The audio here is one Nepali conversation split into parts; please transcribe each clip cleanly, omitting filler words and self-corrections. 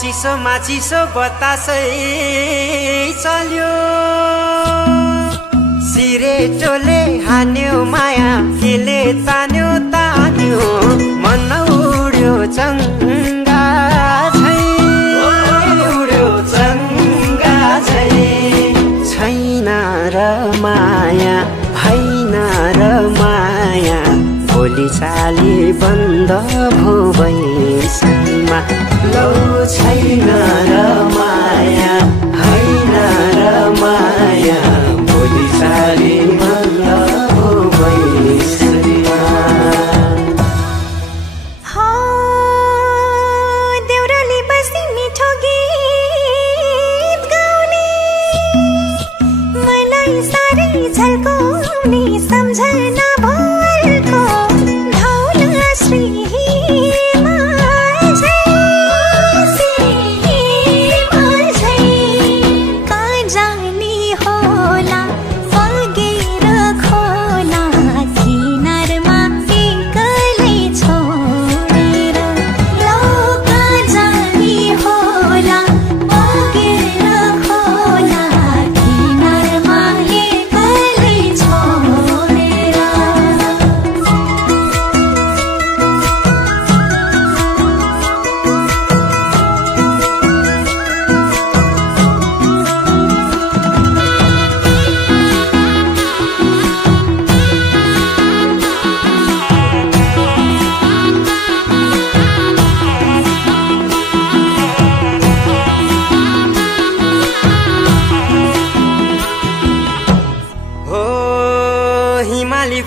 चिसोमा चिसो बतासै चल्यो सिरेटोले हान्यो माया केले तान्यो तान्यो मन उड्यो चङ्गा छै उड्यो चङ्गा छैन र माया हैन र माया भोलि चाली बन्द भो बैसैमा लौ छैन र माया हैन र माया भोलि चाली बन्द भो बैसैमा देउराली बस्ती मिठो गीत गाउने मलाई साह्रै झल्काउने सम्झना भरको धौला श्री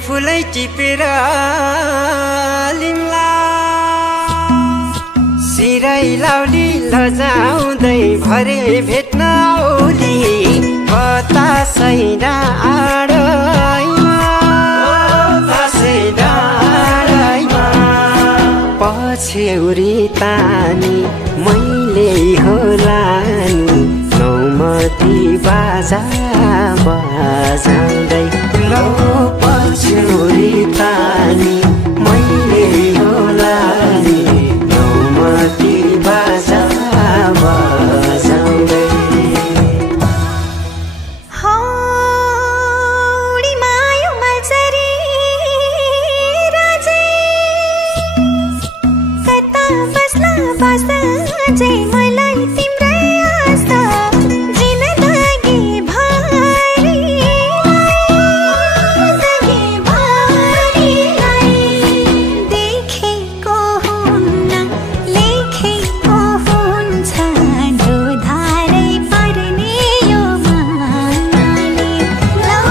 फुलै टिपेर लिम्ला सिरै लाउली लजाउँदै भरे भेट्न औली बतासै डाँडैमा पछ्यौरी तानी मैले होला नि नौमती बाजा बजाउँदै लौ पछ्यौरी तानी मैले होला नि नौमती बाजा बजाउँदै मलाई तिम्रै आस्था जिन्दगी भरिलाई देखेको हुन्न लेखेको हुन्छ ढोधारै पर्ने यो मायाले लौ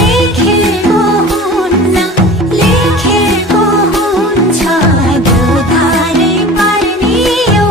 देखेको हुन्न लेखेको हुन्छ ढोधारै पर्ने यो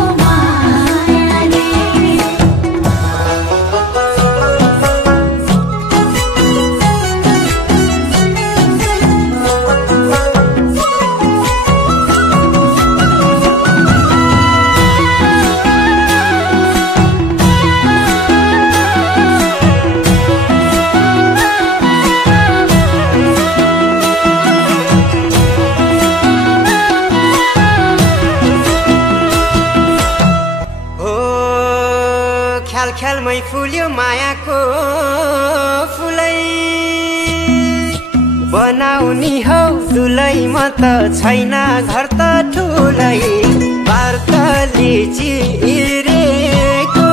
ख्यालमै फुल्यो मायाको फुलै बनाउनी हौ दुलै म त छैन घर त ठुलै पार्कली चिरेको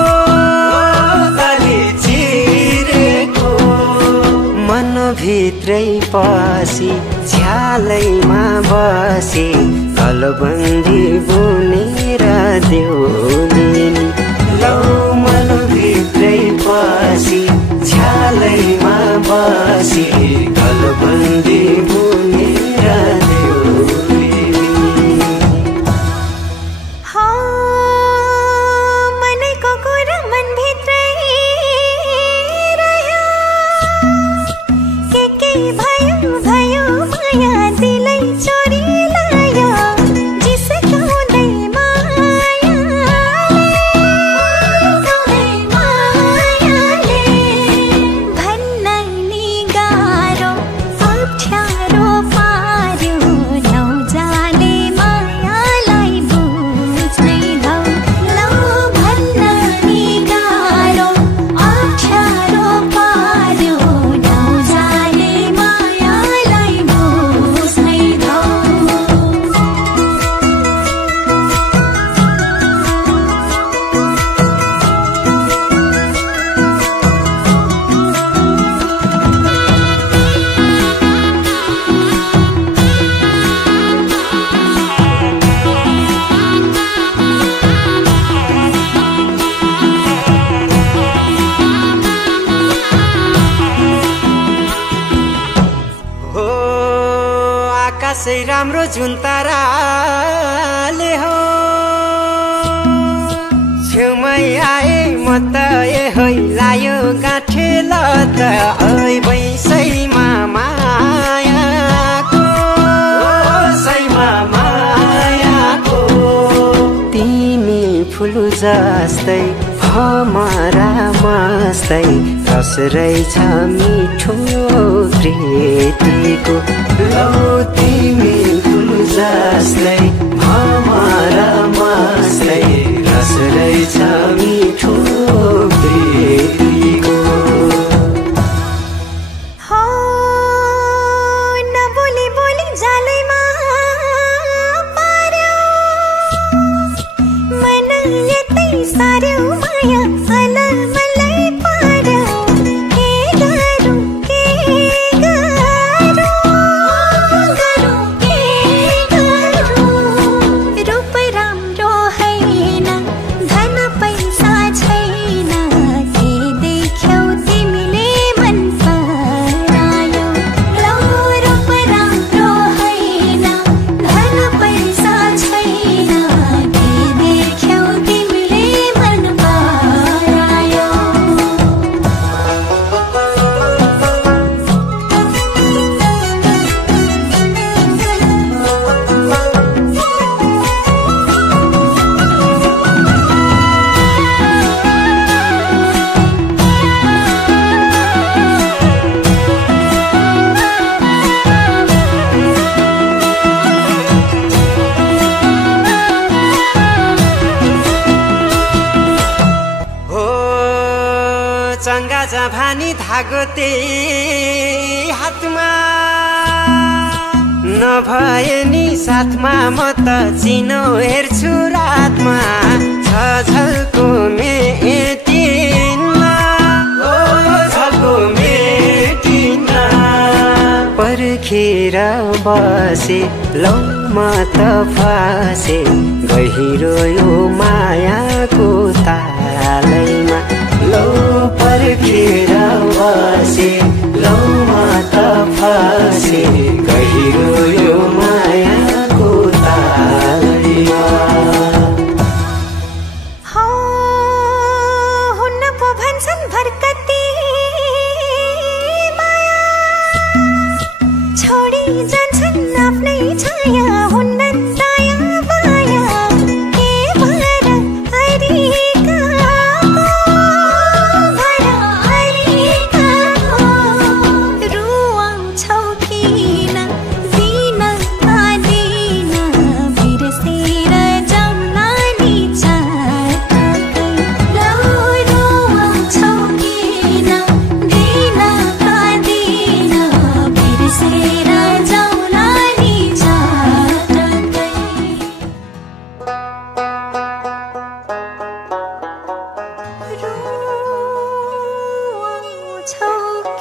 मनभित्रै पसी झ्यालैमा बसी गलबन्दी बुनेर देउलिनी लौ मनभित्रै पसी झ्यालैमा बसी गलबन्दी बुनेर देउलिनी मनैको कुरा मनभित्रै रह्यो के भयो भयो माया दिलै चोरी लायो जिस्काउँदै मायाले खासै राम्रो जुन ताराले हो छेउमै आए म त है लायो गाँठे ल त ऐ बैसैमा मायाको सैमा मायाको तिमी फुल जस्तै हमारा मस्तै रस रहेछ मिठो प्रीतिको लौ तिमी फुल जस्तै हमारा मस्तै रस रहेछ मिठो प्रीतिको चङ्गा जभानी धागो त्यही हातमा नभए नि साथमा म त चिनो हेर्छु रातमा छ झल्को मेटिना ओ झल्को मेटिना पर्खेर बसे लौ म त फसे गहिरो यो मायाको तालैमा लौ पर्खेर बसे लौ म त फसे गहिरो यो मायाको तालैमा हुन्न पो भन्छन् भर्कती माया छोडी जान्छन् आफ्नै छाया हुन्न दया माया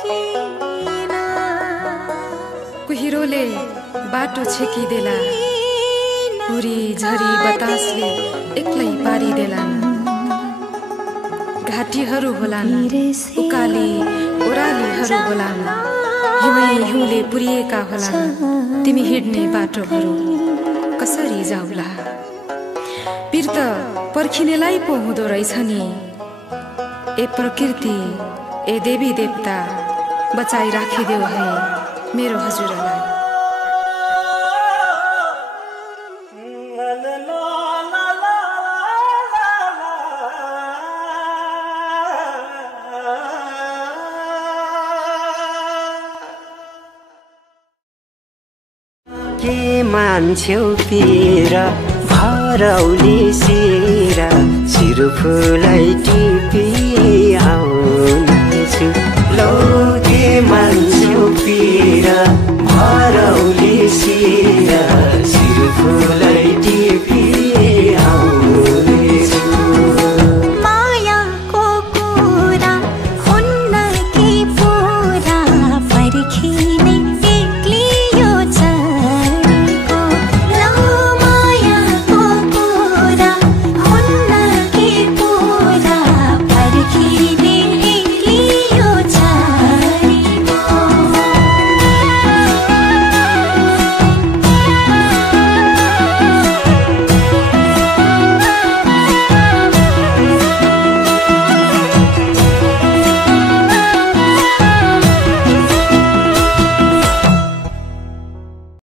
के भएर कुहिरोले बाटो छेकिदेला हुरी झरी बतासले एक्लै पारिदेलान् घाटीहरू होलान् उकाली ओरालीहरू होलान् हिमै हिउँले पुरिएका होलान् तिमी हिँड्ने बाटोहरू कसरी जाउला पिर त पर्खिनेलाई पो हुँदो रहेछ नि ए प्रकृति ए देवी देवता बचाई राखिदेऊ है मेरो हजुरलाई के मान्छेउ पिर भरौली सिरा सिरुफुलाई टिपी आउनेछु लौ के मान्छेउ पिर भरौली सिरा सिरुफुलाई